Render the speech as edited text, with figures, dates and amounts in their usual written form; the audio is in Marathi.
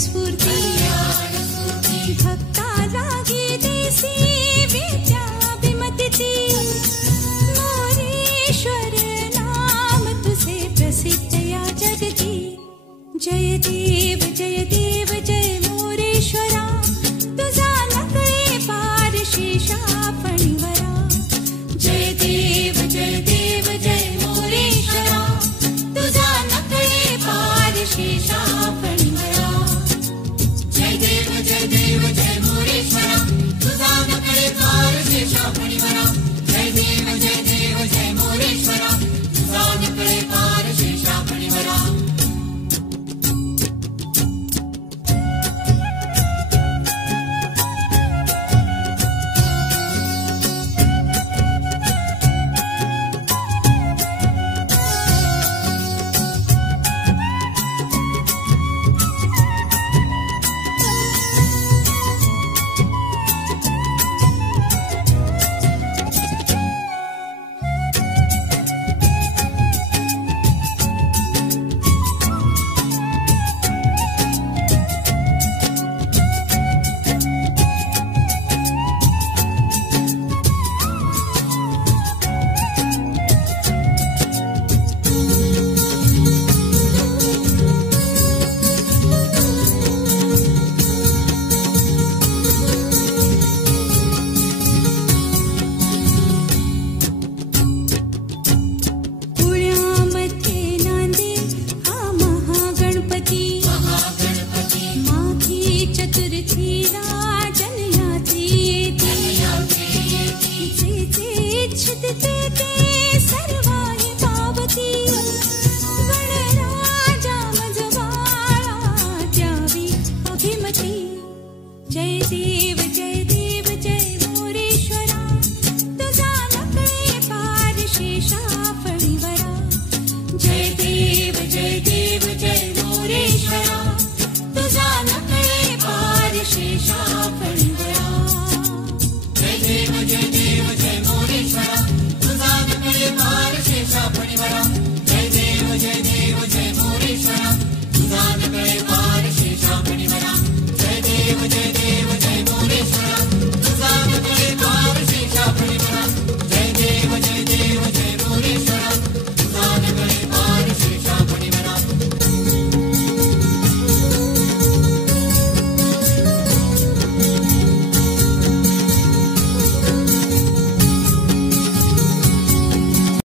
स्फूर्ती भक्ता लागी देसी विद्याभिमतिती मोरेश्वर नाम तुझे प्रसिद्ध या जगती जय देव जय देव जय मोरेश्वरा तुझा नकळे पार शेषा फणीवरा जय देव जय देव जय मोरेश्वरा तुझा नकळे पार शेषा फणीवरा जय देव जय देव जय मोरेश्वरा तुझा नकळे पार शेषा फणीवरा जय देव जय मोरेश्वरा तुझा नकळे पार शेषा फणीवरा जय देव जय मोरेश्वरा तुझा नकळे पार शेषा फणीवरा जय देव जय मोरेश्वरा